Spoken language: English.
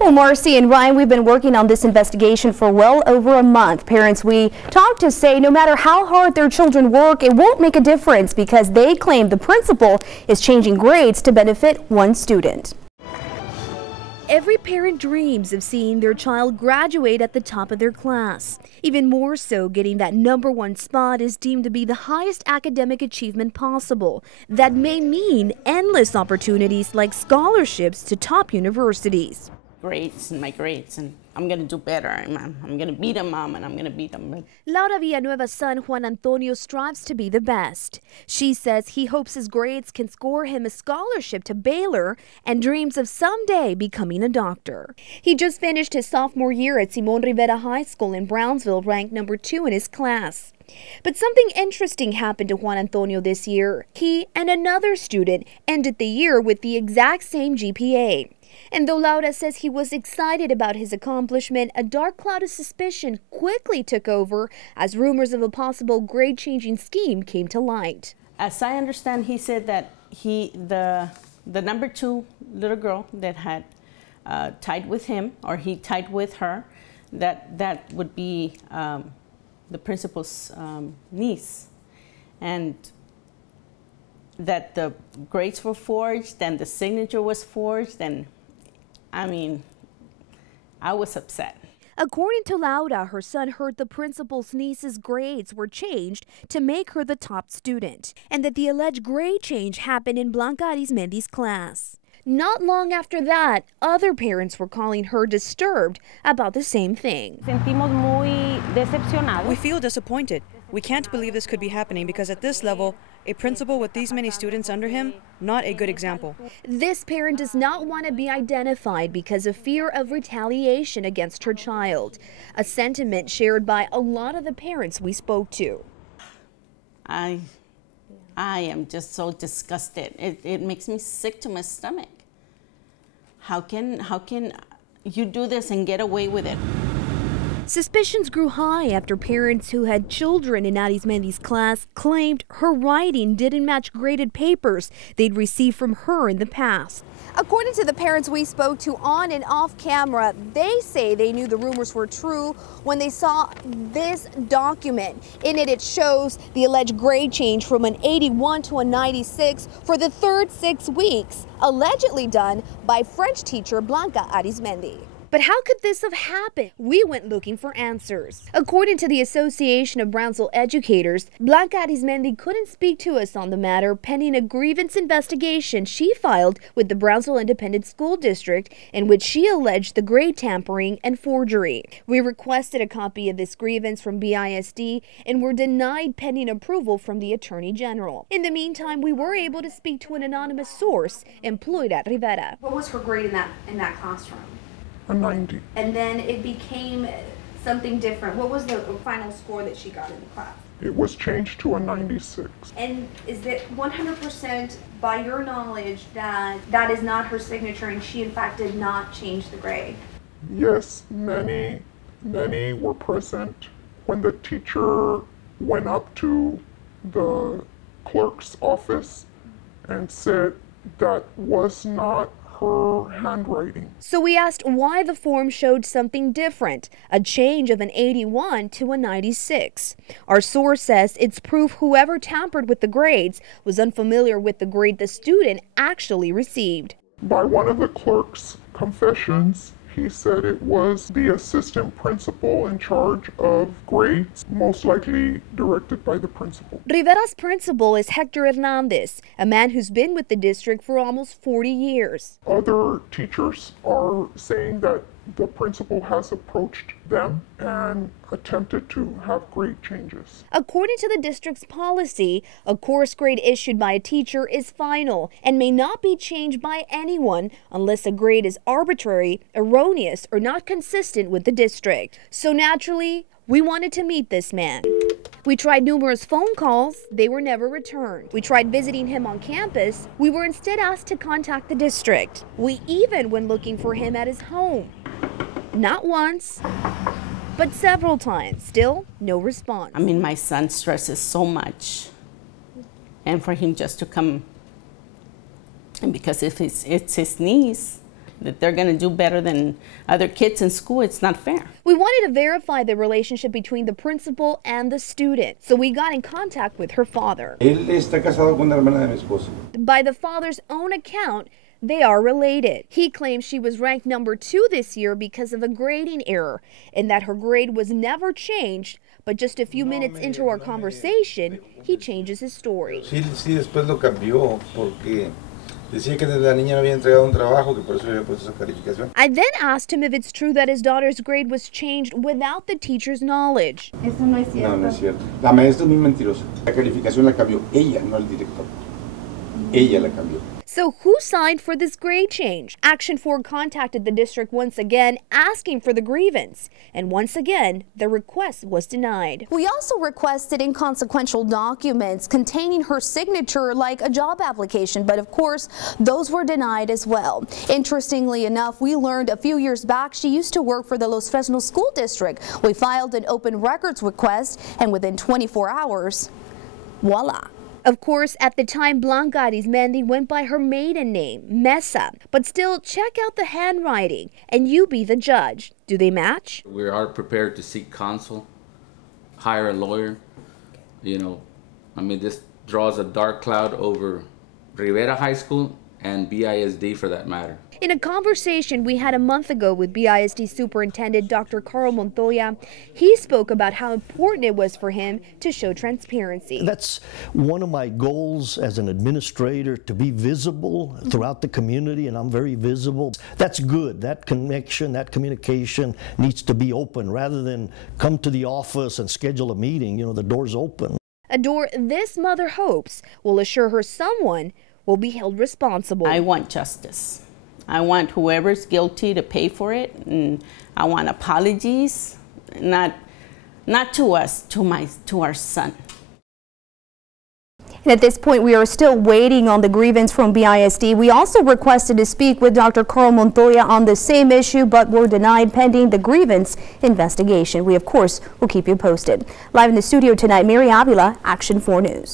Well, Marcy and Ryan, we've been working on this investigation for well over a month. Parents we talked to say no matter how hard their children work, it won't make a difference because they claim the principal is changing grades to benefit one student. Every parent dreams of seeing their child graduate at the top of their class. Even more so, getting that #1 spot is deemed to be the highest academic achievement possible. That may mean endless opportunities like scholarships to top universities. My grades, and I'm going to do better. I'm going to beat them, Mom, and I'm going to beat them. Laura Villanueva's son, Juan Antonio, strives to be the best. She says he hopes his grades can score him a scholarship to Baylor and dreams of someday becoming a doctor. He just finished his sophomore year at Simon Rivera High School in Brownsville, ranked #2 in his class. But something interesting happened to Juan Antonio this year. He and another student ended the year with the exact same GPA. And though Laura says he was excited about his accomplishment, a dark cloud of suspicion quickly took over as rumors of a possible grade-changing scheme came to light. As I understand, he said that the #2 little girl that had tied with him, or he tied with her, that would be the principal's niece, and that the grades were forged and the signature was forged, and I was upset. According to Laura, her son heard the principal's niece's grades were changed to make her the top student, and that the alleged grade change happened in Blanca Arizmendi's class. Not long after that, other parents were calling her disturbed about the same thing. We feel disappointed. We can't believe this could be happening because at this level, a principal with these many students under him, not a good example. This parent does not want to be identified because of fear of retaliation against her child, a sentiment shared by a lot of the parents we spoke to. I am just so disgusted. It makes me sick to my stomach. How can you do this and get away with it? Suspicions grew high after parents who had children in Arizmendi's class claimed her writing didn't match graded papers they'd received from her in the past. According to the parents we spoke to on and off camera, they say they knew the rumors were true when they saw this document. In it, it shows the alleged grade change from an 81 to a 96 for the third 6 weeks, allegedly done by French teacher Blanca Arizmendi. But how could this have happened? We went looking for answers. According to the Association of Brownsville Educators, Blanca Arizmendi couldn't speak to us on the matter pending a grievance investigation she filed with the Brownsville Independent School District in which she alleged the grade tampering and forgery. We requested a copy of this grievance from BISD and were denied pending approval from the Attorney General. In the meantime, we were able to speak to an anonymous source employed at Rivera. What was her grade in that classroom? A 90. And then it became something different. What was the final score that she got in the class? It was changed to a 96. And is it 100% by your knowledge that that is not her signature and she in fact did not change the grade? Yes, many were present when the teacher went up to the clerk's office and said that was not her handwriting. So we asked why the form showed something different, a change of an 81 to a 96. Our source says it's proof whoever tampered with the grades was unfamiliar with the grade the student actually received. By one of the clerk's confessions, he said it was the assistant principal in charge of grades, most likely directed by the principal. Rivera's principal is Hector Hernandez, a man who's been with the district for almost 40 years. Other teachers are saying that the principal has approached them and attempted to have grade changes. According to the district's policy, a course grade issued by a teacher is final and may not be changed by anyone unless a grade is arbitrary, erroneous, or not consistent with the district. So naturally, we wanted to meet this man. We tried numerous phone calls. They were never returned. We tried visiting him on campus. We were instead asked to contact the district. We even went looking for him at his home. Not once, but several times. Still, no response. My son stresses so much. And for him just to come, and because if it's his niece, that they're going to do better than other kids in school. It's not fair. We wanted to verify the relationship between the principal and the student, so we got in contact with her father. Él está casado con la hermana de mi esposa. By the father's own account, they are related. He claims she was ranked number 2 this year because of a grading error, and that her grade was never changed. But just a few minutes into our conversation, he changes his story. Sí, después lo cambió porque decía que la niña no había entregado un trabajo, que por eso había puesto esa calificación. I then asked him if it's true that his daughter's grade was changed without the teacher's knowledge. Eso no es cierto. No, no es cierto. La maestra es muy mentirosa. La calificación la cambió ella, no el director. Ella la cambió. So who signed for this grade change? Action 4 contacted the district once again, asking for the grievance. And once again, the request was denied. We also requested inconsequential documents containing her signature like a job application, but of course, those were denied as well. Interestingly enough, we learned a few years back she used to work for the Los Fresnos School District. We filed an open records request, and within 24 hours, voila. Of course, at the time, Blanca Arizmendi went by her maiden name, Mesa. But still, check out the handwriting, and you be the judge. Do they match? We are prepared to seek counsel, hire a lawyer. You know, I mean, this draws a dark cloud over Rivera High School and BISD for that matter. In a conversation we had a month ago with BISD Superintendent Dr. Carl Montoya, he spoke about how important it was for him to show transparency. That's one of my goals as an administrator, to be visible throughout the community, and I'm very visible. That's good. That connection, that communication needs to be open rather than come to the office and schedule a meeting. You know, the door's open. A door this mother hopes will assure her someone will be held responsible. I want justice. I want whoever's guilty to pay for it, and I want apologies, not to us, to our son. And at this point, we are still waiting on the grievance from BISD. We also requested to speak with Dr. Carl Montoya on the same issue, but were denied pending the grievance investigation. We, of course, will keep you posted. Live in the studio tonight, Mary Avila, Action 4 News.